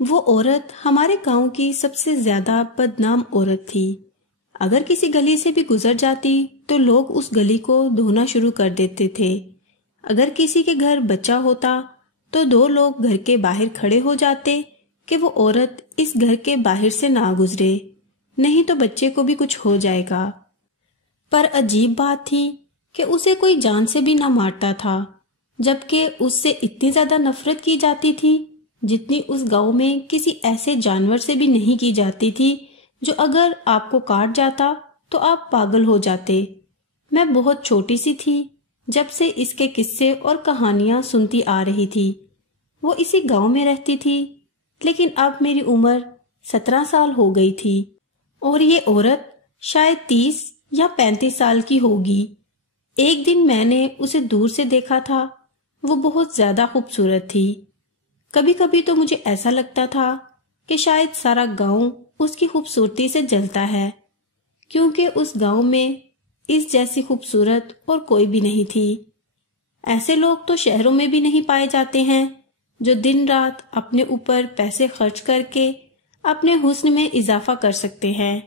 وہ عورت ہمارے گاؤں کی سب سے زیادہ بدنام عورت تھی۔ اگر کسی گلی سے بھی گزر جاتی تو لوگ اس گلی کو دھونا شروع کر دیتے تھے۔ اگر کسی کے گھر بچہ ہوتا تو 2 لوگ گھر کے باہر کھڑے ہو جاتے کہ وہ عورت اس گھر کے باہر سے نہ گزرے، نہیں تو بچے کو بھی کچھ ہو جائے گا۔ پر عجیب بات تھی کہ اسے کوئی جان سے بھی نہ مارتا تھا، جبکہ اس سے اتنی زیادہ نفرت کی جاتی تھی جتنی اس گاؤں میں کسی ایسے جانور سے بھی نہیں کی جاتی تھی جو اگر آپ کو کاٹ جاتا تو آپ پاگل ہو جاتے۔ میں بہت چھوٹی سی تھی جب سے اس کے قصے اور کہانیاں سنتی آ رہی تھی۔ وہ اسی گاؤں میں رہتی تھی، لیکن اب میری عمر 17 سال ہو گئی تھی اور یہ عورت شاید 30 یا 35 سال کی ہوگی۔ ایک دن میں نے اسے دور سے دیکھا تھا، وہ بہت زیادہ خوبصورت تھی۔ کبھی کبھی تو مجھے ایسا لگتا تھا کہ شاید سارا گاؤں اس کی خوبصورتی سے جلتا ہے، کیونکہ اس گاؤں میں اس جیسی خوبصورت اور کوئی بھی نہیں تھی۔ ایسے لوگ تو شہروں میں بھی نہیں پائے جاتے ہیں جو دن رات اپنے اوپر پیسے خرچ کر کے اپنے حسن میں اضافہ کر سکتے ہیں۔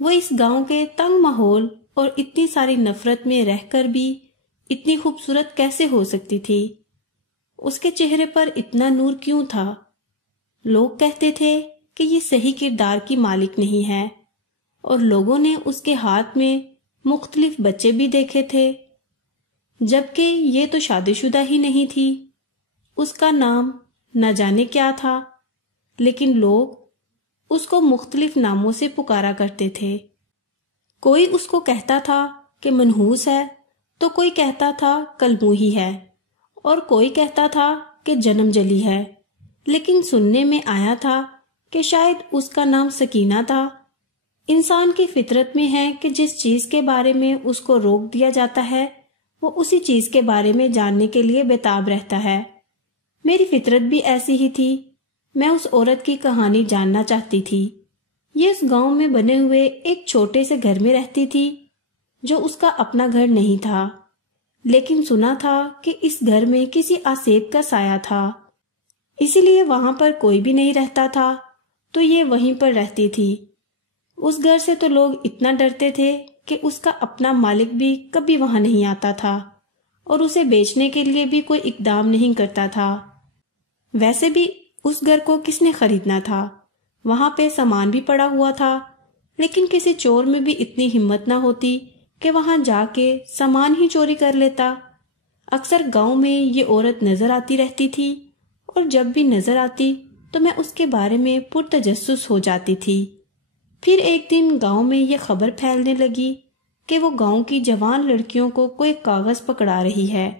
وہ اس گاؤں کے تنگ ماحول اور اتنی ساری نفرت میں رہ کر بھی اتنی خوبصورت کیسے ہو سکتی تھی؟ اس کے چہرے پر اتنا نور کیوں تھا؟ لوگ کہتے تھے کہ یہ صحیح کردار کی مالک نہیں ہے، اور لوگوں نے اس کے ہاتھ میں مختلف بچے بھی دیکھے تھے، جبکہ یہ تو شادی شدہ ہی نہیں تھی۔ اس کا نام نہ جانے کیا تھا، لیکن لوگ اس کو مختلف ناموں سے پکارا کرتے تھے۔ کوئی اس کو کہتا تھا کہ منحوس ہے، تو کوئی کہتا تھا کلموہی ہے، اور کوئی کہتا تھا کہ جنم جلی ہے، لیکن سننے میں آیا تھا کہ شاید اس کا نام سکینہ تھا۔ انسان کی فطرت میں ہے کہ جس چیز کے بارے میں اس کو روک دیا جاتا ہے وہ اسی چیز کے بارے میں جاننے کے لیے بےتاب رہتا ہے۔ میری فطرت بھی ایسی ہی تھی، میں اس عورت کی کہانی جاننا چاہتی تھی۔ یہ اس گاؤں میں بنے ہوئے ایک چھوٹے سے گھر میں رہتی تھی جو اس کا اپنا گھر نہیں تھا، لیکن سنا تھا کہ اس گھر میں کسی آسیب کا سایہ تھا، اسی لیے وہاں پر کوئی بھی نہیں رہتا تھا تو یہ وہیں پر رہتی تھی۔ اس گھر سے تو لوگ اتنا ڈرتے تھے کہ اس کا اپنا مالک بھی کبھی وہاں نہیں آتا تھا اور اسے بیچنے کے لیے بھی کوئی اقدام نہیں کرتا تھا۔ ویسے بھی اس گھر کو کس نے خریدنا تھا؟ وہاں پہ سامان بھی پڑا ہوا تھا، لیکن کسی چور میں بھی اتنی ہمت نہ ہوتی کہ وہاں جا کے سامان ہی چوری کر لیتا۔ اکثر گاؤں میں یہ عورت نظر آتی رہتی تھی، اور جب بھی نظر آتی تو میں اس کے بارے میں پرتجسس ہو جاتی تھی۔ پھر ایک دن گاؤں میں یہ خبر پھیلنے لگی کہ وہ گاؤں کی جوان لڑکیوں کو کوئی کاغذ پکڑا رہی ہے،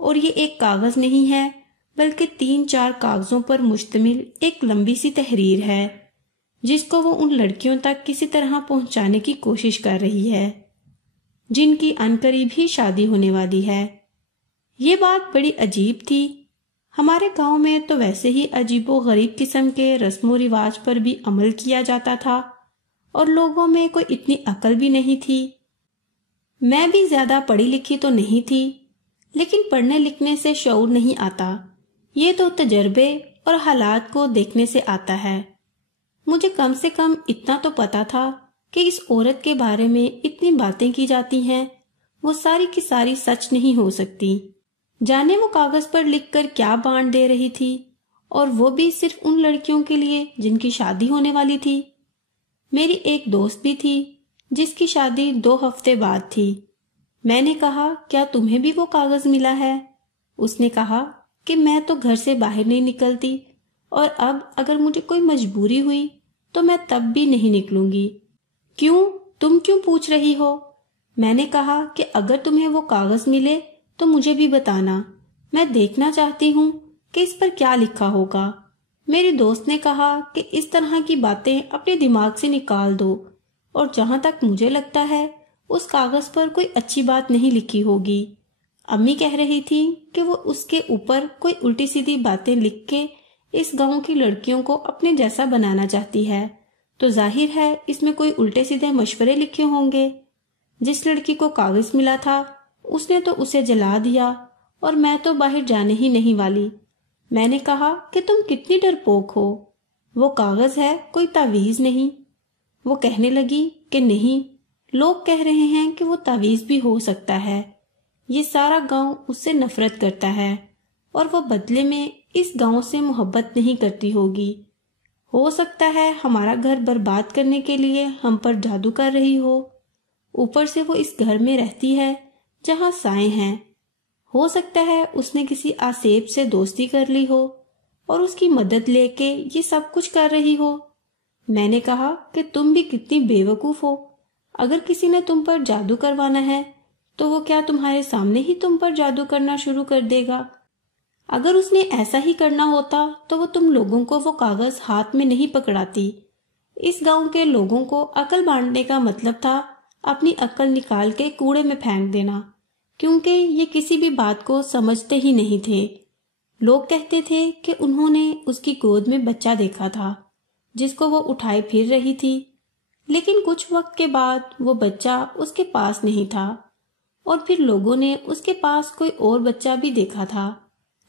اور یہ ایک کاغذ نہیں ہے بلکہ 3-4 کاغذوں پر مشتمل ایک لمبی سی تحریر ہے، جس کو وہ ان لڑکیوں تک کسی طرح پہنچانے کی کوشش کر رہی ہے، جن کی عنقریب ہی شادی ہونے والی ہے۔ یہ بات بڑی عجیب تھی۔ ہمارے گاؤں میں تو ویسے ہی عجیب و غریب قسم کے رسم و رواج پر بھی عمل کیا جاتا تھا، اور لوگوں میں کوئی اتنی عقل بھی نہیں تھی۔ میں بھی زیادہ پڑھی لکھی تو نہیں تھی، لیکن پڑھنے لکھنے سے شعور نہیں آتا، یہ تو تجربے اور حالات کو دیکھنے سے آتا ہے۔ مجھے کم سے کم اتنا تو پتا تھا کہ اس عورت کے بارے میں اتنی باتیں کی جاتی ہیں، وہ ساری کی ساری سچ نہیں ہو سکتی۔ جانے وہ کاغذ پر لکھ کر کیا بانٹ دے رہی تھی، اور وہ بھی صرف ان لڑکیوں کے لیے جن کی شادی ہونے والی تھی۔ میری ایک دوست بھی تھی جس کی شادی 2 ہفتے بعد تھی۔ میں نے کہا کیا تمہیں بھی وہ کاغذ ملا ہے؟ اس نے کہا کہ میں تو گھر سے باہر نہیں نکلتی، اور اب اگر مجھے کوئی مجبوری ہوئی تو میں تب بھی نہیں نکلوں گی۔ کیوں؟ تم کیوں پوچھ رہی ہو؟ میں نے کہا کہ اگر تمہیں وہ کاغذ ملے تو مجھے بھی بتانا، میں دیکھنا چاہتی ہوں کہ اس پر کیا لکھا ہوگا۔ میری دوست نے کہا کہ اس طرح کی باتیں اپنے دماغ سے نکال دو، اور جہاں تک مجھے لگتا ہے اس کاغذ پر کوئی اچھی بات نہیں لکھی ہوگی۔ امی کہہ رہی تھی کہ وہ اس کے اوپر کوئی الٹی سیدھی باتیں لکھ کے اس گاؤں کی لڑکیوں کو اپنے جیسا بنانا چاہتی ہے، تو ظاہر ہے اس میں کوئی الٹے سیدھے مشورے لکھے ہوں گے۔ جس لڑکی کو کاغذ ملا تھا اس نے تو اسے جلا دیا، اور میں تو باہر جانے ہی نہیں والی۔ میں نے کہا کہ تم کتنی ڈرپوک ہو، وہ کاغذ ہے، کوئی تعویذ نہیں۔ وہ کہنے لگی کہ نہیں، لوگ کہہ رہے ہیں کہ وہ تعویذ بھی ہو سکتا ہے، یہ سارا گاؤں اس سے نفرت کرتا ہے اور وہ بدلے میں اس گاؤں سے محبت نہیں کرتی ہوگی۔ ہو سکتا ہے ہمارا گھر برباد کرنے کے لیے ہم پر جادو کر رہی ہو، اوپر سے وہ اس گھر میں رہتی ہے جہاں سائیں ہیں، ہو سکتا ہے اس نے کسی آسیب سے دوستی کر لی ہو اور اس کی مدد لے کے یہ سب کچھ کر رہی ہو۔ میں نے کہا کہ تم بھی کتنی بے وقوف ہو، اگر کسی نے تم پر جادو کروانا ہے تو وہ کیا تمہارے سامنے ہی تم پر جادو کرنا شروع کر دے گا؟ اگر اس نے ایسا ہی کرنا ہوتا تو وہ تم لوگوں کو وہ کاغذ ہاتھ میں نہیں پکڑاتی۔ اس گاؤں کے لوگوں کو عقل بانٹنے کا مطلب تھا اپنی عقل نکال کے کوڑے میں پھینک دینا، کیونکہ یہ کسی بھی بات کو سمجھتے ہی نہیں تھے۔ لوگ کہتے تھے کہ انہوں نے اس کی گود میں بچہ دیکھا تھا جس کو وہ اٹھائے پھر رہی تھی، لیکن کچھ وقت کے بعد وہ بچہ اس کے پاس نہیں تھا، اور پھر لوگوں نے اس کے پاس کوئی اور بچہ بھی دیکھا تھا،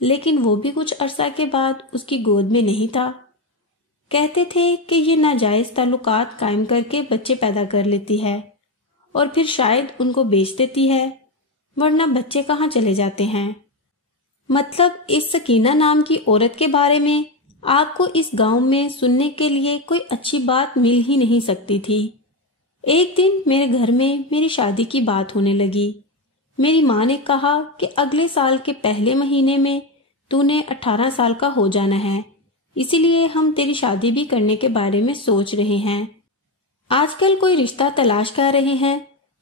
لیکن وہ بھی کچھ عرصہ کے بعد اس کی گود میں نہیں تھا۔ کہتے تھے کہ یہ ناجائز تعلقات قائم کر کے بچے پیدا کر لیتی ہے اور پھر شاید ان کو بیچ دیتی ہے، ورنہ بچے کہاں چلے جاتے ہیں۔ مطلب اس سکینہ نام کی عورت کے بارے میں آپ کو اس گاؤں میں سننے کے لیے کوئی اچھی بات مل ہی نہیں سکتی تھی۔ ایک دن میرے گھر میں میری شادی کی بات ہونے لگی۔ میری ماں نے کہا کہ اگلے سال کے پہلے مہینے میں تو نے 18 سال کا ہو جانا ہے، اسی لیے ہم تیری شادی بھی کرنے کے بارے میں سوچ رہے ہیں۔ آج کل کوئی رشتہ تلاش کر رہے ہیں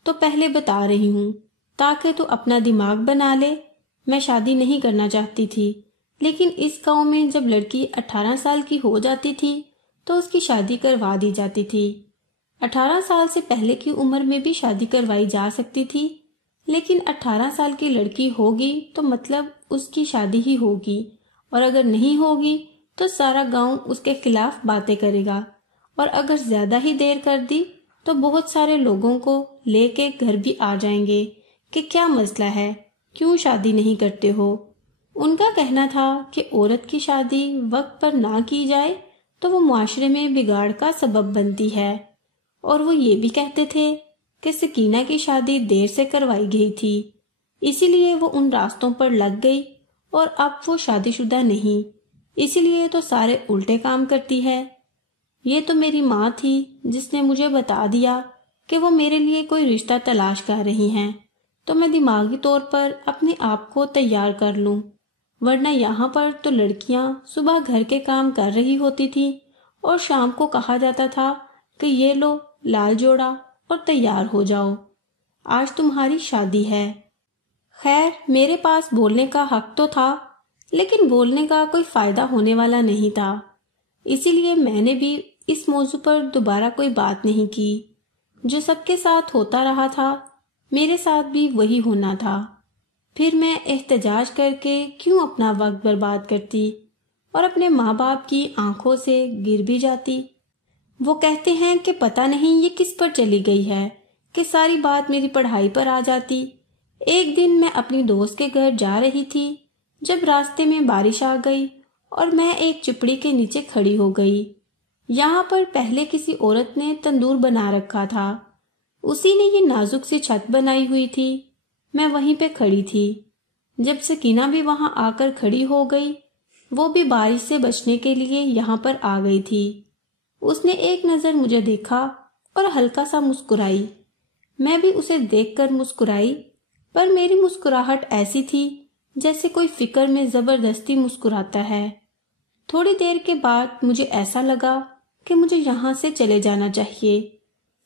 تو پہلے بتا رہی ہوں تاکہ تو اپنا دماغ بنا لے۔ میں شادی نہیں کرنا چاہتی تھی، لیکن اس گاؤں میں جب لڑکی 18 سال کی ہو جاتی تھی تو اس کی شادی کروا دی جاتی تھی۔ 18 سال سے پہلے کی عمر میں بھی شادی کروائی جا سکتی تھی، لیکن 18 سال کی لڑکی ہوگی تو مطلب اس کی شادی ہی ہوگی، اور اگر نہیں ہوگی تو سارا گاؤں اس کے خلاف باتیں کرے گا، اور اگر زیادہ ہی دیر کر دی تو بہت سارے لوگوں کو لے کے گھر بھی آ جائیں گے کہ کیا مسئلہ ہے، کیوں شادی نہیں کرتے ہو۔ ان کا کہنا تھا کہ عورت کی شادی وقت پر نہ کی جائے تو وہ معاشرے میں بگاڑ کا سبب بنتی ہے، اور وہ یہ بھی کہتے تھے کہ سکینہ کی شادی دیر سے کروائی گئی تھی، اسی لیے وہ ان راستوں پر لگ گئی اور اب وہ شادی شدہ نہیں، اسی لیے تو سارے الٹے کام کرتی ہے۔ یہ تو میری ماں تھی جس نے مجھے بتا دیا کہ وہ میرے لیے کوئی رشتہ تلاش کر رہی ہیں، تو میں دماغی طور پر اپنے آپ کو تیار کر لوں، ورنہ یہاں پر تو لڑکیاں صبح گھر کے کام کر رہی ہوتی تھی اور شام کو کہا جاتا تھا کہ یہ لو لال جوڑا اور تیار ہو جاؤ، آج تمہاری شادی ہے۔ خیر میرے پاس بولنے کا حق تو تھا، لیکن بولنے کا کوئی فائدہ ہونے والا نہیں تھا، اسی لیے میں نے بھی اس موضوع پر دوبارہ کوئی بات نہیں کی۔ جو سب کے ساتھ ہوتا رہا تھا میرے ساتھ بھی وہی ہونا تھا، پھر میں احتجاج کر کے کیوں اپنا وقت برباد کرتی اور اپنے ماں باپ کی آنکھوں سے گر بھی جاتی۔ وہ کہتے ہیں کہ پتہ نہیں یہ کس پر چلی گئی ہے کہ ساری بات میری پڑھائی پر آ جاتی۔ ایک دن میں اپنی دوست کے گھر جا رہی تھی جب راستے میں بارش آ گئی اور میں ایک چپڑی کے نیچے کھڑی ہو گئی۔ یہاں پر پہلے کسی عورت نے تندور بنا رکھا تھا، اسی نے یہ نازک سی چھت بنائی ہوئی تھی، میں وہیں پہ کھڑی تھی۔ جب سکینہ بھی وہاں آ کر کھڑی ہو گئی، وہ بھی بارش سے بچنے کے لیے یہاں پر آ گئی تھی۔ اس نے ایک نظر مجھے دیکھا اور ہلکا سا مسکرائی، میں بھی اسے دیکھ کر مسکرائی، پر میری مسکراہٹ ایسی تھی جیسے کوئی فکر میں زبردستی مسکراتا ہے۔ تھوڑی دیر کے بعد مجھے ایسا لگا کہ مجھے یہاں سے چلے جانا چاہیے۔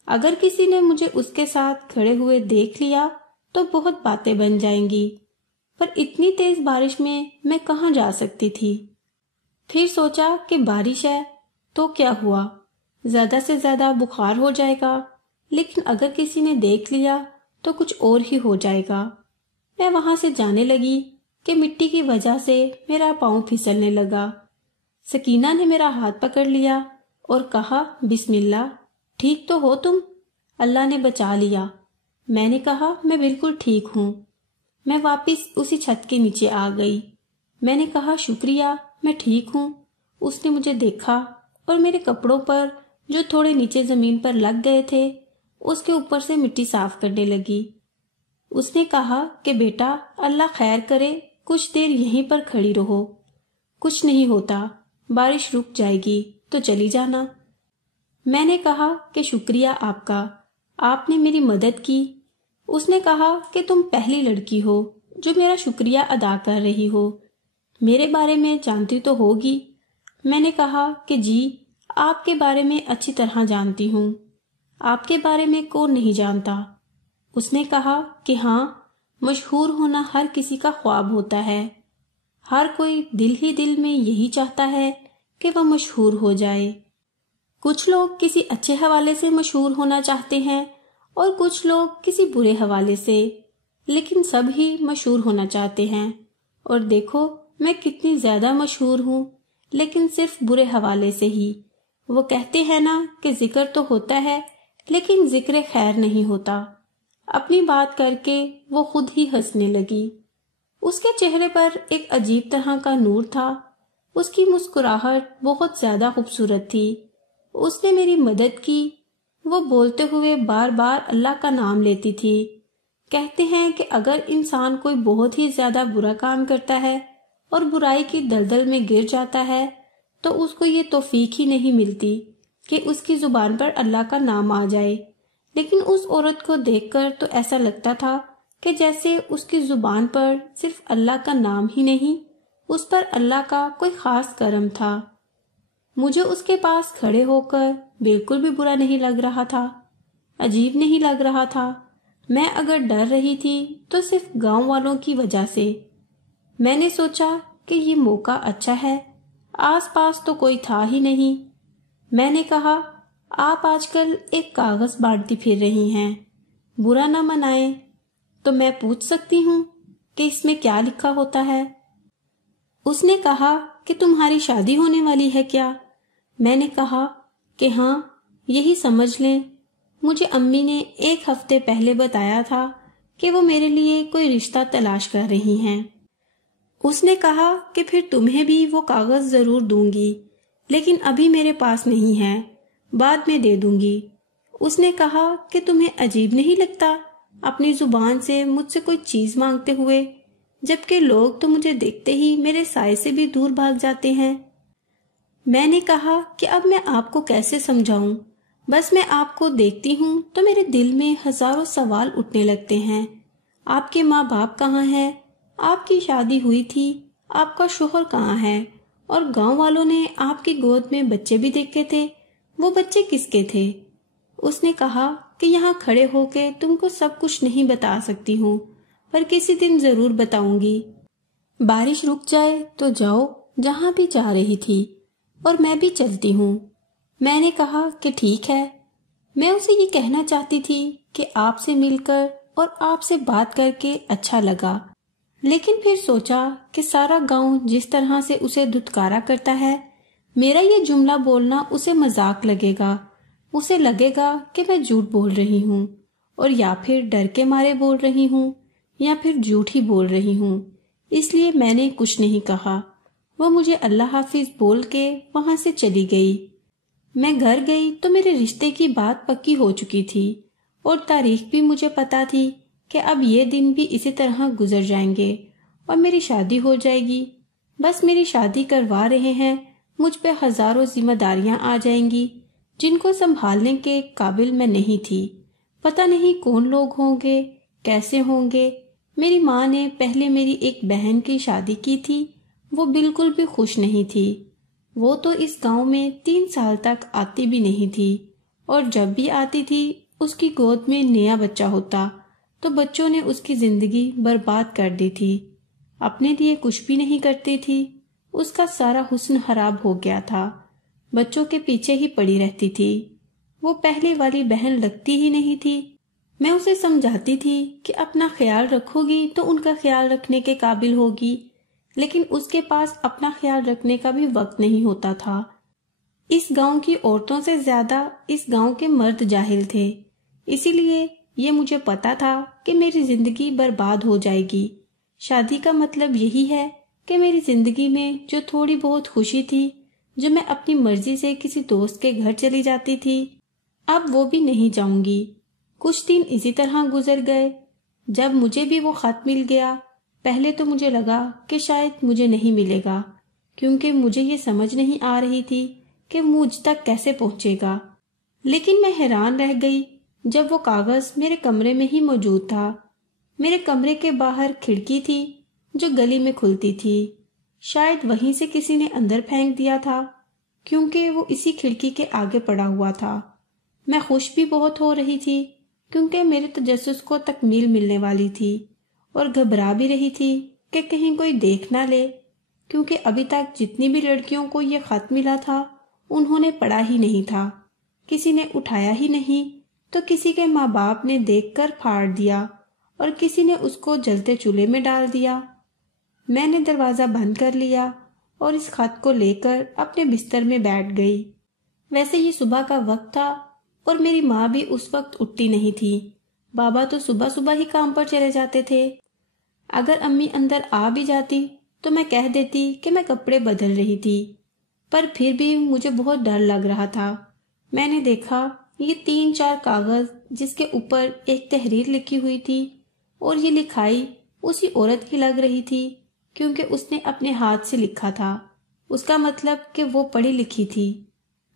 اگر کسی نے مجھے اس کے ساتھ کھڑے ہوئے دیکھ لیا تو بہت باتیں بن جائیں گی، پر اتنی تیز بارش میں میں کہاں جا سکتی تھی۔ پھر سوچا کہ بارش ہے تو کیا ہوا، زیادہ سے زیادہ بخار ہو جائے گا، لیکن اگر کسی نے دیکھ لیا تو کچھ اور ہی ہو جائے گا۔ میں وہاں سے جانے لگی کہ مٹی کی وجہ سے میرا پاؤں پھسلنے لگا۔ سکینہ نے میرا ہاتھ پکڑ لیا اور کہا بسم اللہ، ٹھیک تو ہو تم؟ اللہ نے بچا لیا۔ میں نے کہا میں بالکل ٹھیک ہوں۔ میں واپس اسی چھت کے نیچے آ گئی۔ میں نے کہا شکریہ میں ٹھیک ہوں۔ اس نے مجھے دیکھا اور میرے کپڑوں پر جو تھوڑے نیچے زمین پر لگ گئے تھے اس کے اوپر سے مٹی صاف کرنے لگی۔ اس نے کہا کہ بیٹا اللہ خیر کرے، کچھ دیر یہیں پر کھڑی رہو، کچھ نہیں ہوتا، بارش رک جائے گی تو چلی جانا۔ میں نے کہا کہ شکریہ آپ کا، آپ نے میری مدد کی۔ اس نے کہا کہ تم پہلی لڑکی ہو جو میرا شکریہ ادا کر رہی ہو، میرے بارے میں جانتی تو ہوگی۔ میں نے کہا کہ جی، آپ کے بارے میں اچھی طرح جانتی ہوں، آپ کے بارے میں کون نہیں جانتا۔ اس نے کہا کہ ہاں، مشہور ہونا ہر کسی کا خواب ہوتا ہے، ہر کوئی دل ہی دل میں یہی چاہتا ہے کہ وہ مشہور ہو جائے۔ کچھ لوگ کسی اچھے حوالے سے مشہور ہونا چاہتے ہیں اور کچھ لوگ کسی برے حوالے سے، لیکن سب ہی مشہور ہونا چاہتے ہیں۔ اور دیکھو میں کتنی زیادہ مشہور ہوں، لیکن صرف برے حوالے سے ہی۔ وہ کہتے ہیں نا کہ ذکر تو ہوتا ہے لیکن ذکر خیر نہیں ہوتا۔ اپنی بات کر کے وہ خود ہی ہنسنے لگی۔ اس کے چہرے پر ایک عجیب طرح کا نور تھا، اس کی مسکراہٹ بہت زیادہ خوبصورت تھی۔ اس نے میری مدد کی۔ وہ بولتے ہوئے بار بار اللہ کا نام لیتی تھی۔ کہتے ہیں کہ اگر انسان کوئی بہت ہی زیادہ برا کام کرتا ہے اور برائی کی دلدل میں گر جاتا ہے تو اس کو یہ توفیق ہی نہیں ملتی کہ اس کی زبان پر اللہ کا نام آ جائے۔ لیکن اس عورت کو دیکھ کر تو ایسا لگتا تھا کہ جیسے اس کی زبان پر صرف اللہ کا نام ہی نہیں، اس پر اللہ کا کوئی خاص کرم تھا۔ مجھے اس کے پاس کھڑے ہو کر بالکل بھی برا نہیں لگ رہا تھا، عجیب نہیں لگ رہا تھا۔ میں اگر ڈر رہی تھی تو صرف گاؤں والوں کی وجہ سے۔ میں نے سوچا کہ یہ موقع اچھا ہے، آس پاس تو کوئی تھا ہی نہیں۔ میں نے کہا آپ آج کل ایک کاغذ بانٹتی پھر رہی ہیں، برا نہ منائیں، تو میں پوچھ سکتی ہوں کہ اس میں کیا لکھا ہوتا ہے؟ اس نے کہا کہ تمہاری شادی ہونے والی ہے کیا؟ میں نے کہا کہ ہاں، یہی سمجھ لیں۔ مجھے امی نے 1 ہفتے پہلے بتایا تھا کہ وہ میرے لیے کوئی رشتہ تلاش کر رہی ہیں۔ اس نے کہا کہ پھر تمہیں بھی وہ کاغذ ضرور دوں گی، لیکن ابھی میرے پاس نہیں ہے، بعد میں دے دوں گی۔ اس نے کہا کہ تمہیں عجیب نہیں لگتا اپنی زبان سے مجھ سے کوئی چیز مانگتے ہوئے، جبکہ لوگ تو مجھے دیکھتے ہی میرے سائے سے بھی دور بھاگ جاتے ہیں۔ میں نے کہا کہ اب میں آپ کو کیسے سمجھاؤں، بس میں آپ کو دیکھتی ہوں تو میرے دل میں ہزاروں سوال اٹھنے لگتے ہیں۔ آپ کے ماں باپ کہاں ہیں؟ آپ کی شادی ہوئی تھی، آپ کا شوہر کہاں ہے؟ اور گاؤں والوں نے آپ کی گود میں بچے بھی دیکھے تھے، وہ بچے کس کے تھے؟ اس نے کہا کہ یہاں کھڑے ہو کے تم کو سب کچھ نہیں بتا سکتی ہوں، پر کسی دن ضرور بتاؤں گی۔ بارش رک جائے تو جاؤ جہاں بھی جا رہی تھی، اور میں بھی چلتی ہوں۔ میں نے کہا کہ ٹھیک ہے۔ میں اسے یہ کہنا چاہتی تھی کہ آپ سے مل کر اور آپ سے بات کر کے اچھا لگا، لیکن پھر سوچا کہ سارا گاؤں جس طرح سے اسے دھتکارا کرتا ہے، میرا یہ جملہ بولنا اسے مذاق لگے گا، اسے لگے گا کہ میں جھوٹ بول رہی ہوں، اور یا پھر ڈر کے مارے بول رہی ہوں، یا پھر جھوٹ ہی بول رہی ہوں۔ اس لیے میں نے کچھ نہیں کہا۔ وہ مجھے اللہ حافظ بول کے وہاں سے چلی گئی۔ میں گھر گئی تو میرے رشتے کی بات پکی ہو چکی تھی، اور تاریخ بھی مجھے پتا تھی کہ اب یہ دن بھی اسی طرح گزر جائیں گے اور میری شادی ہو جائے گی۔ بس میری شادی کروا رہے ہیں، مجھ پہ ہزاروں ذمہ داریاں آ جائیں گی جن کو سنبھالنے کے قابل میں نہیں تھی۔ پتہ نہیں کون لوگ ہوں گے، کیسے ہوں گے۔ میری ماں نے پہلے میری ایک بہن کی شادی کی تھی، وہ بالکل بھی خوش نہیں تھی۔ وہ تو اس گاؤں میں 3 سال تک آتی بھی نہیں تھی، اور جب بھی آتی تھی اس کی گود میں نیا بچہ ہوتا تو بچوں نے اس کی زندگی برباد کر دی تھی۔ اپنے لیے کچھ بھی نہیں کرتی تھی، اس کا سارا حسن خراب ہو گیا تھا، بچوں کے پیچھے ہی پڑی رہتی تھی۔ وہ پہلے والی بہن لگتی ہی نہیں تھی۔ میں اسے سمجھاتی تھی کہ اپنا خیال رکھو گی تو ان کا خیال رکھنے کے قابل ہوگی، لیکن اس کے پاس اپنا خیال رکھنے کا بھی وقت نہیں ہوتا تھا۔ اس گاؤں کی عورتوں سے زیادہ اس گاؤں کے مرد جاہل تھے، اسی لیے یہ مجھے پتا تھا کہ میری زندگی برباد ہو جائے گی۔ شادی کا مطلب یہی ہے کہ میری زندگی میں جو تھوڑی بہت خوشی تھی، جو میں اپنی مرضی سے کسی دوست کے گھر چلی جاتی تھی، اب وہ بھی نہیں جاؤں گی۔ کچھ دن اسی طرح گزر گئے۔ جب مجھے بھی وہ خط مل گیا، پہلے تو مجھے لگا کہ شاید مجھے نہیں ملے گا، کیونکہ مجھے یہ سمجھ نہیں آ رہی تھی کہ مجھ تک کیسے پہنچے گا۔ لیکن میں حیران رہ گئی جب وہ کاغذ میرے کمرے میں ہی موجود تھا۔ میرے کمرے کے باہر کھڑکی تھی جو گلی میں کھلتی تھی۔ شاید وہیں سے کسی نے اندر پھینک دیا تھا، کیونکہ وہ اسی کھڑکی کے آگے پڑا ہوا تھا۔ میں خوش بھی بہت ہو رہی تھی، کیونکہ میرے تجسس کو تکمیل ملنے والی تھی، اور گھبرا بھی رہی تھی کہ کہیں کوئی دیکھ نہ لے، کیونکہ ابھی تک جتنی بھی لڑکیوں کو یہ خط ملا تھا انہوں نے پڑھا ہی نہیں تھا، کسی نے اٹھایا ہی نہیں، تو کسی کے ماں باپ نے دیکھ کر پھاڑ دیا اور کسی نے اس کو جلتے چولہے میں ڈال دیا۔ میں نے دروازہ بند کر لیا اور اس خط کو لے کر اپنے بستر میں بیٹھ گئی۔ ویسے یہ صبح کا وقت تھا اور میری ماں بھی اس وقت اٹھتی نہیں تھی۔ بابا تو صبح صبح ہی کام پر چلے جاتے تھے۔ اگر امی اندر آ بھی جاتی تو میں کہہ دیتی کہ میں کپڑے بدل رہی تھی، پر پھر بھی مجھے بہت ڈر لگ رہا تھا۔ میں نے دیکھا یہ 3-4 کاغذ جس کے اوپر ایک تحریر لکھی ہوئی تھی، اور یہ لکھائی اسی عورت کی لگ رہی تھی، کیونکہ اس نے اپنے ہاتھ سے لکھا تھا۔ اس کا مطلب کہ وہ پڑھی لکھی تھی۔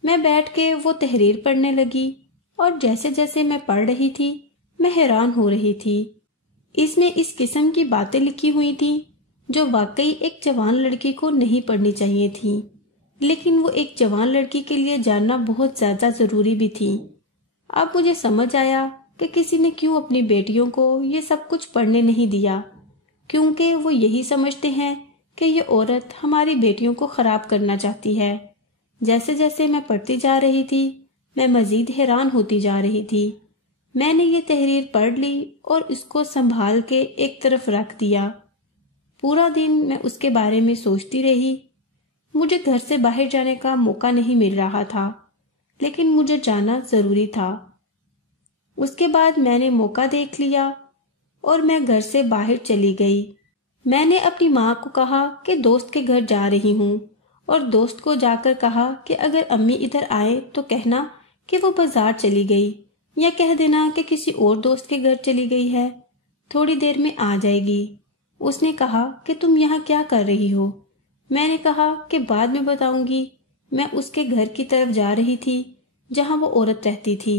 میں بیٹھ کے وہ تحریر پڑھنے لگی، اور جیسے جیسے میں پڑھ رہی تھی میں حیران ہو رہی تھی۔ اس میں اس قسم کی باتیں لکھی ہوئی تھیں جو واقعی ایک جوان لڑکی کو نہیں پڑھنی چاہیے تھیں، لیکن وہ ایک جوان لڑکی کے لیے جاننا بہت زیادہ ضروری بھی تھی۔ اب مجھے سمجھ آیا کہ کسی نے کیوں اپنی بیٹیوں کو یہ سب کچھ پڑھنے نہیں دیا، کیونکہ وہ یہی سمجھتے ہیں کہ یہ عورت ہماری بیٹیوں کو خراب کرنا چاہتی ہے۔ جیسے جیسے میں پڑھتی جا رہی تھی میں مزید حیران ہوتی جا رہی تھی۔ میں نے یہ تحریر پڑھ لی اور اس کو سنبھال کے ایک طرف رکھ دیا۔ پورا دن میں اس کے بارے میں سوچتی رہی۔ مجھے گھر سے باہر جانے کا موقع نہیں مل رہا تھا، لیکن مجھے جانا ضروری تھا۔ اس کے بعد میں نے موقع دیکھ لیا اور میں گھر سے باہر چلی گئی۔ میں نے اپنی ماں کو کہا کہ دوست کے گھر جا رہی ہوں، اور دوست کو جا کر کہا کہ اگر امی ادھر آئے تو کہنا کہ وہ بازار چلی گئی، یا کہہ دینا کہ کسی اور دوست کے گھر چلی گئی ہے، تھوڑی دیر میں آ جائے گی۔ اس نے کہا کہ تم یہاں کیا کر رہی ہو؟ میں نے کہا کہ بعد میں بتاؤں گی، میں اس کے گھر کی طرف جا رہی تھی جہاں وہ عورت رہتی تھی۔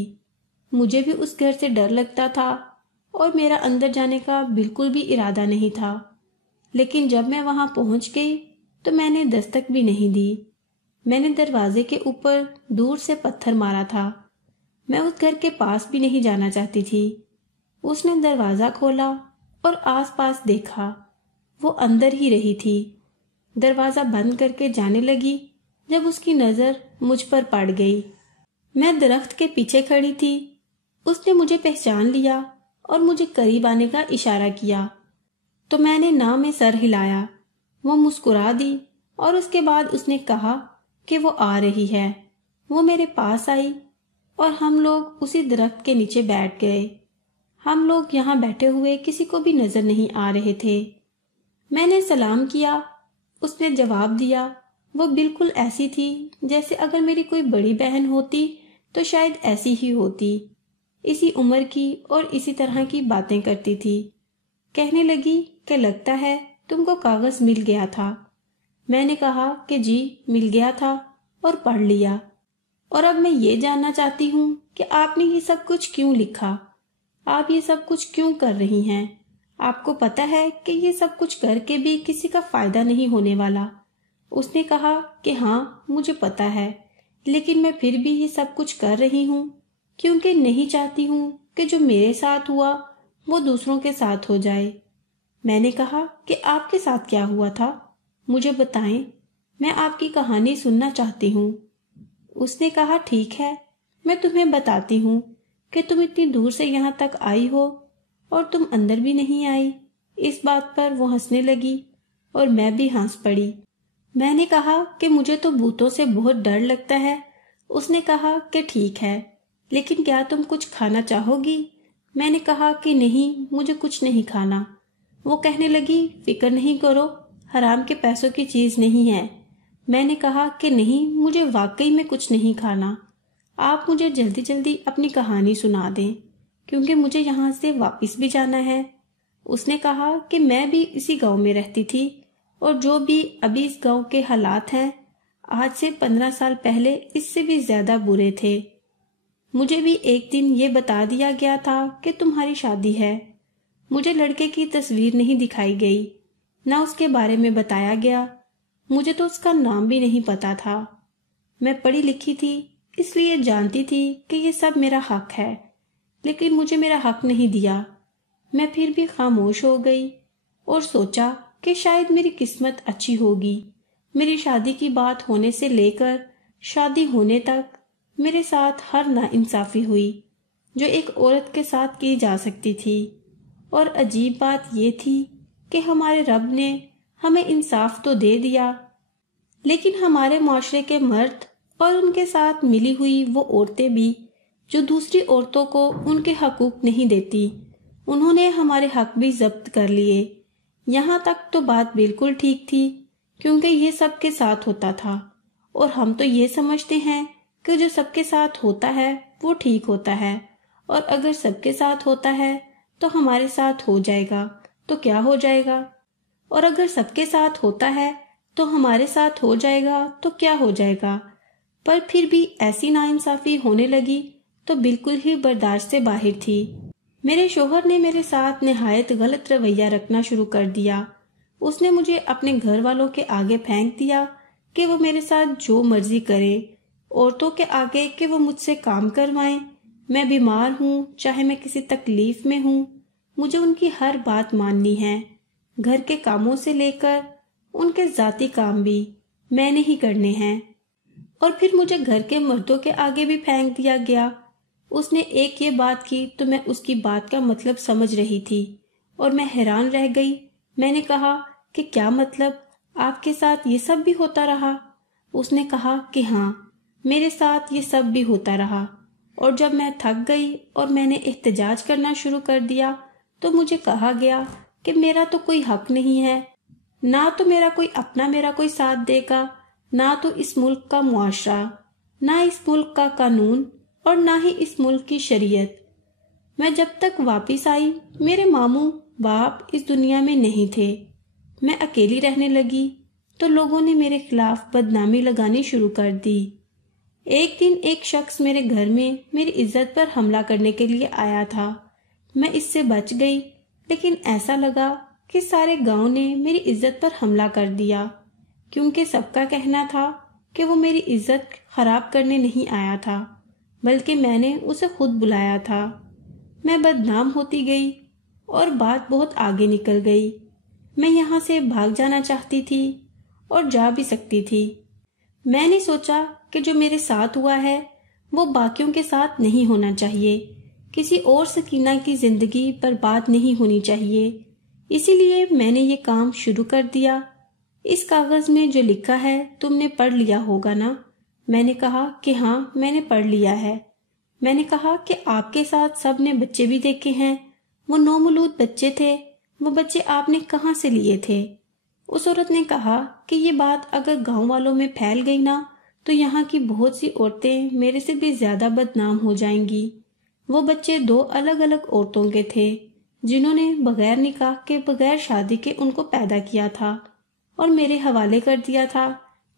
مجھے بھی اس گھر سے ڈر لگتا تھا اور میرا اندر جانے کا بالکل بھی ارادہ نہیں تھا، لیکن جب میں وہاں پہنچ گئی تو میں نے دستک بھی نہیں دی۔ میں نے دروازے کے اوپر دور سے پتھر مارا تھا۔ میں اس گھر کے پاس بھی نہیں جانا چاہتی تھی۔ اس نے دروازہ کھولا اور آس پاس دیکھا، وہ اندر ہی رہی تھی۔ دروازہ بند کر کے جانے لگی جب اس کی نظر مجھ پر پڑ گئی۔ میں درخت کے پیچھے کھڑی تھی۔ اس نے مجھے پہچان لیا اور مجھے قریب آنے کا اشارہ کیا، تو میں نے نہ میں سر ہلایا۔ وہ مسکرا دی اور اس کے بعد اس نے کہا کہ وہ آ رہی ہے۔ وہ میرے پاس آئی اور ہم لوگ اسی درخت کے نیچے بیٹھ گئے۔ ہم لوگ یہاں بیٹھے ہوئے کسی کو بھی نظر نہیں آ رہے تھے۔ میں نے سلام کیا، اس نے جواب دیا۔ وہ بالکل ایسی تھی جیسے اگر میری کوئی بڑی بہن ہوتی تو شاید ایسی ہی ہوتی، اسی عمر کی اور اسی طرح کی باتیں کرتی تھی۔ کہنے لگی کہ لگتا ہے تم کو کاغذ مل گیا تھا۔ میں نے کہا کہ جی مل گیا تھا اور پڑھ لیا، اور اب میں یہ جاننا چاہتی ہوں کہ آپ نے یہ سب کچھ کیوں لکھا، آپ یہ سب کچھ کیوں کر رہی ہیں؟ آپ کو پتہ ہے کہ یہ سب کچھ کر کے بھی کسی کا فائدہ نہیں ہونے والا۔ اس نے کہا کہ ہاں مجھے پتہ ہے، لیکن میں پھر بھی یہ سب کچھ کر رہی ہوں کیونکہ نہیں چاہتی ہوں کہ جو میرے ساتھ ہوا وہ دوسروں کے ساتھ ہو جائے۔ میں نے کہا کہ آپ کے ساتھ کیا ہوا تھا، مجھے بتائیں، میں آپ کی کہانی سننا چاہتی ہوں۔ اس نے کہا ٹھیک ہے، میں تمہیں بتاتی ہوں کہ تم اتنی دور سے یہاں تک آئی ہو اور تم اندر بھی نہیں آئی۔ اس بات پر وہ ہنسنے لگی اور میں بھی ہنس پڑی۔ میں نے کہا کہ مجھے تو بھوتوں سے بہت ڈر لگتا ہے۔ اس نے کہا کہ ٹھیک ہے، لیکن کیا تم کچھ کھانا چاہو گی؟ میں نے کہا کہ نہیں، مجھے کچھ نہیں کھانا۔ وہ کہنے لگی فکر نہیں کرو، حرام کے پیسوں کی چیز نہیں ہے۔ میں نے کہا کہ نہیں، مجھے واقعی میں کچھ نہیں کھانا، آپ مجھے جلدی جلدی اپنی کہانی سنا دیں کیونکہ مجھے یہاں سے واپس بھی جانا ہے۔ اس نے کہا کہ میں بھی اسی گاؤں میں رہتی تھی اور جو بھی ابھی اس گاؤں کے حالات ہیں آج سے 15 سال پہلے اس سے بھی زیادہ برے تھے۔ مجھے بھی ایک دن یہ بتا دیا گیا تھا کہ تمہاری شادی ہے۔ مجھے لڑکے کی تصویر نہیں دکھائی گئی، نہ اس کے بارے میں بتایا گیا، مجھے تو اس کا نام بھی نہیں پتا تھا۔ میں پڑھی لکھی تھی اس لیے جانتی تھی کہ یہ سب میرا حق ہے، لیکن مجھے میرا حق نہیں دیا۔ میں پھر بھی خاموش ہو گئی اور سوچا کہ شاید میری قسمت اچھی ہوگی۔ میری شادی کی بات ہونے سے لے کر شادی ہونے تک میرے ساتھ ہر ناانصافی ہوئی جو ایک عورت کے ساتھ کی جا سکتی تھی، اور عجیب بات یہ تھی کہ ہمارے رب نے ہمیں انصاف تو دے دیا، لیکن ہمارے معاشرے کے مرد اور ان کے ساتھ ملی ہوئی وہ عورتیں بھی جو دوسری عورتوں کو ان کے حقوق نہیں دیتی، انہوں نے ہمارے حق بھی ضبط کر لیے۔ یہاں تک تو بات بالکل ٹھیک تھی کیونکہ یہ سب کے ساتھ ہوتا تھا، اور ہم تو یہ سمجھتے ہیں کہ جو سب کے ساتھ ہوتا ہے وہ ٹھیک ہوتا ہے، اور اگر سب کے ساتھ ہوتا ہے تو ہمارے ساتھ ہو جائے گا تو کیا ہو جائے گا، اور اگر سب کے ساتھ ہوتا ہے تو ہمارے ساتھ ہو جائے گا تو کیا ہو جائے گا۔ پر پھر بھی ایسی ناانصافی ہونے لگی تو بالکل ہی برداشت سے باہر تھی۔ میرے شوہر نے میرے ساتھ نہایت غلط رویہ رکھنا شروع کر دیا۔ اس نے مجھے اپنے گھر والوں کے آگے پھینک دیا کہ وہ میرے ساتھ جو مرضی کرے، عورتوں کے آگے کہ وہ مجھ سے کام کروائیں، میں بیمار ہوں چاہے میں کسی تکلیف میں ہوں، مجھے ان کی ہر بات ماننی ہے، گھر کے کاموں سے لے کر ان کے ذاتی کام بھی میں نے ہی کرنے ہیں۔ اور پھر مجھے گھر کے مردوں کے آگے بھی پھینک دیا گیا۔ اس نے ایک یہ بات کی تو میں اس کی بات کا مطلب سمجھ رہی تھی اور میں حیران رہ گئی۔ میں نے کہا کہ کیا مطلب، آپ کے ساتھ یہ سب بھی ہوتا رہا؟ اس نے کہا کہ ہاں، میرے ساتھ یہ سب بھی ہوتا رہا، اور جب میں تھک گئی اور میں نے احتجاج کرنا شروع کر دیا تو مجھے کہا گیا کہ میرا تو کوئی حق نہیں ہے، نہ تو میرا کوئی ساتھ دے گا، نہ تو اس ملک کا معاشرہ، نہ اس ملک کا قانون، اور نہ ہی اس ملک کی شریعت۔ میں جب تک واپس آئی میرے ماموں باپ اس دنیا میں نہیں تھے، میں اکیلی رہنے لگی تو لوگوں نے میرے خلاف بدنامی لگانی شروع کر دی۔ ایک دن ایک شخص میرے گھر میں میری عزت پر حملہ کرنے کے لیے آیا تھا۔ میں اس سے بچ گئی، لیکن ایسا لگا کہ سارے گاؤں نے میری عزت پر حملہ کر دیا، کیونکہ سب کا کہنا تھا کہ وہ میری عزت خراب کرنے نہیں آیا تھا بلکہ میں نے اسے خود بلایا تھا۔ میں بدنام ہوتی گئی اور بات بہت آگے نکل گئی۔ میں یہاں سے بھاگ جانا چاہتی تھی اور جا بھی سکتی تھی۔ میں نے سوچا کہ جو میرے ساتھ ہوا ہے وہ باقیوں کے ساتھ نہیں ہونا چاہیے، کسی اور سکینہ کی زندگی برباد نہیں ہونی چاہیے، اسی لیے میں نے یہ کام شروع کر دیا۔ اس کاغذ میں جو لکھا ہے تم نے پڑھ لیا ہوگا نا؟ میں نے کہا کہ ہاں میں نے پڑھ لیا ہے۔ میں نے کہا کہ آپ کے ساتھ سب نے بچے بھی دیکھے ہیں، وہ نومولود بچے تھے، وہ بچے آپ نے کہاں سے لیے تھے؟ اس عورت نے کہا کہ یہ بات اگر گاؤں والوں میں پھیل گئی نا تو یہاں کی بہت سی عورتیں میرے سے بھی زیادہ بدنام ہو جائیں گی۔ وہ بچے 2 الگ الگ عورتوں کے تھے جنہوں نے بغیر نکاح کے بغیر شادی کے ان کو پیدا کیا تھا اور میرے حوالے کر دیا تھا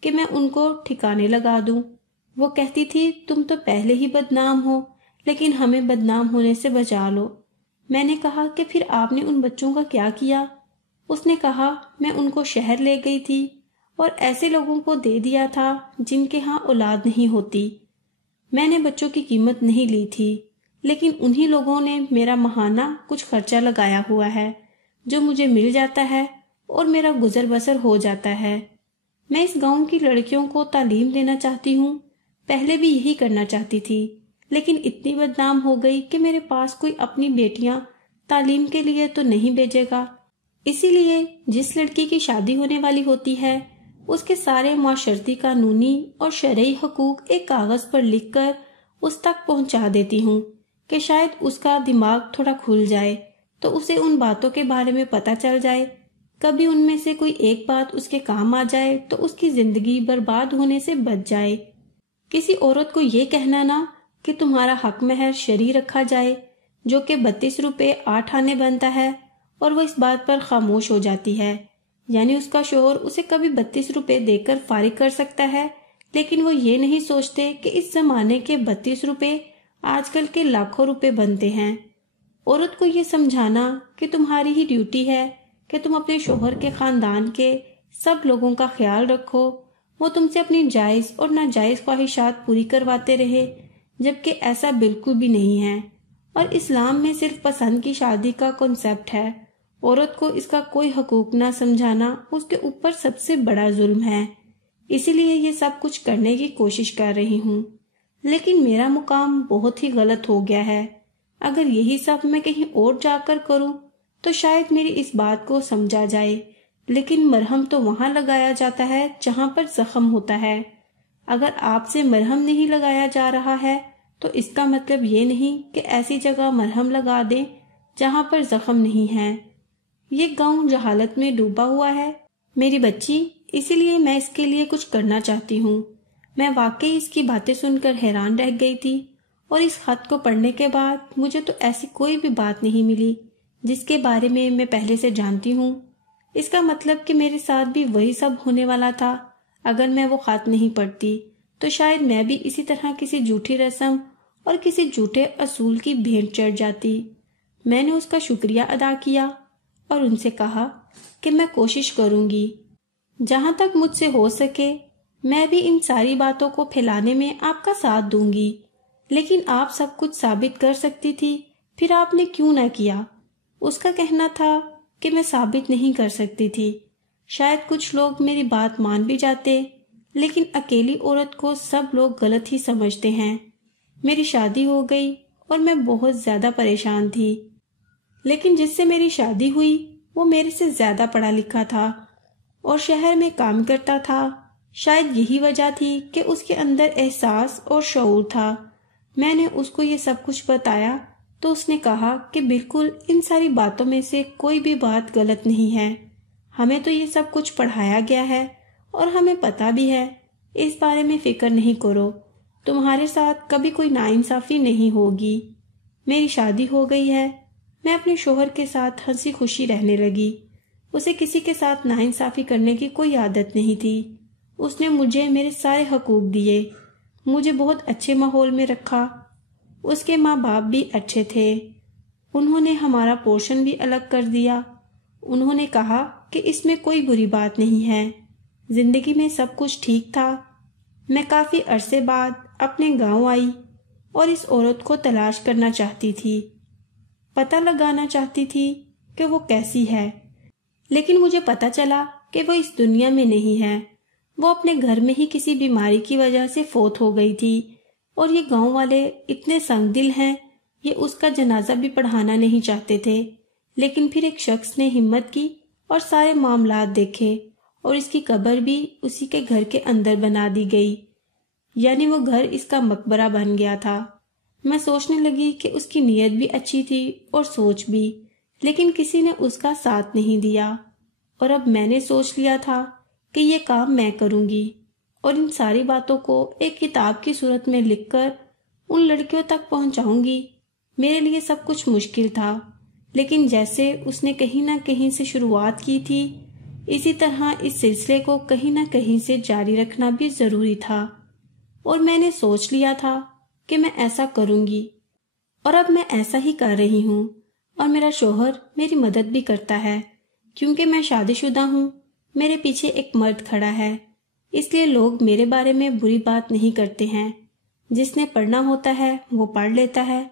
کہ میں ان کو ٹھکانے لگا دوں۔ وہ کہتی تھی تم تو پہلے ہی بدنام ہو، لیکن ہمیں بدنام ہونے سے بچا لو۔ میں نے کہا کہ پھر آپ نے ان بچوں کا کیا کیا؟ اس نے کہا میں ان کو شہر لے گئی تھی اور ایسے لوگوں کو دے دیا تھا جن کے ہاں اولاد نہیں ہوتی۔ میں نے بچوں کی قیمت نہیں لی تھی، لیکن انہی لوگوں نے میرا ماہانہ کچھ خرچہ لگایا ہوا ہے جو مجھے مل جاتا ہے اور میرا گزر بسر ہو جاتا ہے۔ میں اس گاؤں کی لڑکیوں کو تعلیم دینا چاہتی ہوں، پہلے بھی یہی کرنا چاہتی تھی، لیکن اتنی بدنام ہو گئی کہ میرے پاس کوئی اپنی بیٹیاں تعلیم کے لیے تو نہیں بھیجے گا۔ اسی لیے جس لڑکی کی شادی ہونے والی ہوتی ہے اس کے سارے معاشرتی قانونی اور شرعی حقوق ایک کاغذ پر لکھ کر اس تک پہنچا دیتی ہوں کہ شاید اس کا دماغ تھوڑا کھل جائے تو اسے ان باتوں کے بارے میں پتہ چل جائے۔ کبھی ان میں سے کوئی ایک بات اس کے کام آ جائے تو اس کی زندگی برباد ہونے سے بچ جائے۔ کسی عورت کو یہ کہنا نا کہ تمہارا حق مہر شرعی رکھا جائے، جو کہ 32 روپے 8 آنے بنتا ہے، اور وہ اس بات پر خاموش ہو جاتی ہے، یعنی اس کا شوہر اسے کبھی 32 روپے دے کر فارغ کر سکتا ہے، لیکن وہ یہ نہیں سوچتے کہ اس زمانے کے 32 روپے آج کل کے لاکھوں روپے بنتے ہیں۔ عورت کو یہ سمجھانا کہ تمہاری ہی ڈیوٹی ہے کہ تم اپنے شوہر کے خاندان کے سب لوگوں کا خیال رکھو، وہ تم سے اپنی جائز اور ناجائز خواہشات پوری کرواتے رہے، جبکہ ایسا بالکل بھی نہیں ہے، اور اسلام میں صرف پسند کی شادی کا کنسیپٹ ہے۔ عورت کو اس کا کوئی حقوق نہ سمجھانا اس کے اوپر سب سے بڑا ظلم ہے، اسی لیے یہ سب کچھ کرنے کی کوشش کر رہی ہوں، لیکن میرا مقام بہت ہی غلط ہو گیا ہے۔ اگر یہی سب میں کہیں اور جا کر کروں تو شاید میری اس بات کو سمجھا جائے، لیکن مرہم تو وہاں لگایا جاتا ہے جہاں پر زخم ہوتا ہے۔ اگر آپ سے مرہم نہیں لگایا جا رہا ہے تو اس کا مطلب یہ نہیں کہ ایسی جگہ مرہم لگا دیں جہاں پر زخم نہیں ہے۔ یہ گاؤں جہالت میں ڈوبا ہوا ہے میری بچی، اسی لیے میں اس کے لیے کچھ کرنا چاہتی ہوں۔ میں واقعی اس کی باتیں سن کر حیران رہ گئی تھی، اور اس خط کو پڑھنے کے بعد مجھے تو ایسی کوئی بھی بات نہیں ملی جس کے بارے میں پہلے سے جانتی ہوں۔ اس کا مطلب کہ میرے ساتھ بھی وہی سب ہونے والا تھا۔ اگر میں وہ خط نہیں پڑھتی تو شاید میں بھی اسی طرح کسی جھوٹی رسم اور کسی جھوٹے اصول کی بھیٹ چڑھ جاتی۔ میں نے اس کا شکریہ ادا کیا اور ان سے کہا کہ میں کوشش کروں گی، جہاں تک مجھ سے ہو سکے میں بھی ان ساری باتوں کو پھیلانے میں آپ کا ساتھ دوں گی، لیکن آپ سب کچھ ثابت کر سکتی تھی، پھر آپ نے کیوں نہ کیا؟ اس کا کہنا تھا کہ میں ثابت نہیں کر سکتی تھی۔ شاید کچھ لوگ میری بات مان بھی جاتے، لیکن اکیلی عورت کو سب لوگ غلط ہی سمجھتے ہیں۔ میری شادی ہو گئی اور میں بہت زیادہ پریشان تھی، لیکن جس سے میری شادی ہوئی وہ میرے سے زیادہ پڑھا لکھا تھا اور شہر میں کام کرتا تھا۔ شاید یہی وجہ تھی کہ اس کے اندر احساس اور شعور تھا۔ میں نے اس کو یہ سب کچھ بتایا تو اس نے کہا کہ بالکل ان ساری باتوں میں سے کوئی بھی بات غلط نہیں ہے، ہمیں تو یہ سب کچھ پڑھایا گیا ہے اور ہمیں پتہ بھی ہے، اس بارے میں فکر نہیں کرو، تمہارے ساتھ کبھی کوئی ناانصافی نہیں ہوگی۔ میری شادی ہو گئی ہے، میں اپنے شوہر کے ساتھ ہنسی خوشی رہنے لگی، اسے کسی کے ساتھ ناانصافی کرنے کی کوئی عادت نہیں تھی۔ اس نے مجھے میرے سارے حقوق دیے، مجھے بہت اچھے ماحول میں رکھا، اس کے ماں باپ بھی اچھے تھے، انہوں نے ہمارا پورشن بھی الگ کر دیا۔ انہوں نے کہا کہ اس میں کوئی بری بات نہیں ہے، زندگی میں سب کچھ ٹھیک تھا۔ میں کافی عرصے بعد اپنے گاؤں آئی اور اس عورت کو تلاش کرنا چاہتی تھی، پتہ لگانا چاہتی تھی کہ وہ کیسی ہے، لیکن مجھے پتہ چلا کہ وہ اس دنیا میں نہیں ہے، وہ اپنے گھر میں ہی کسی بیماری کی وجہ سے فوت ہو گئی تھی، اور یہ گاؤں والے اتنے سنگ دل ہیں، یہ اس کا جنازہ بھی پڑھانا نہیں چاہتے تھے، لیکن پھر ایک شخص نے ہمت کی اور سارے معاملات دیکھے، اور اس کی قبر بھی اسی کے گھر کے اندر بنا دی گئی، یعنی وہ گھر اس کا مقبرہ بن گیا تھا۔ میں سوچنے لگی کہ اس کی نیت بھی اچھی تھی اور سوچ بھی، لیکن کسی نے اس کا ساتھ نہیں دیا، اور اب میں نے سوچ لیا تھا کہ یہ کام میں کروں گی، اور ان ساری باتوں کو ایک کتاب کی صورت میں لکھ کر ان لڑکیوں تک پہنچاؤں گی۔ میرے لیے سب کچھ مشکل تھا، لیکن جیسے اس نے کہیں نہ کہیں سے شروعات کی تھی، اسی طرح اس سلسلے کو کہیں نہ کہیں سے جاری رکھنا بھی ضروری تھا، اور میں نے سوچ لیا تھا کہ میں ایسا کروں گی، اور اب میں ایسا ہی کر رہی ہوں، اور میرا شوہر میری مدد بھی کرتا ہے، کیونکہ میں شادی شدہ ہوں، میرے پیچھے ایک مرد کھڑا ہے، اس لیے لوگ میرے بارے میں بری بات نہیں کرتے ہیں۔ جس نے پڑھنا ہوتا ہے وہ پڑھ لیتا ہے،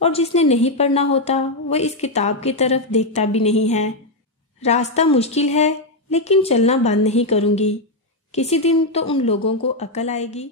اور جس نے نہیں پڑھنا ہوتا وہ اس کتاب کی طرف دیکھتا بھی نہیں ہے۔ راستہ مشکل ہے، لیکن چلنا بند نہیں کروں گی، کسی دن تو ان لوگوں کو عقل آئے گی۔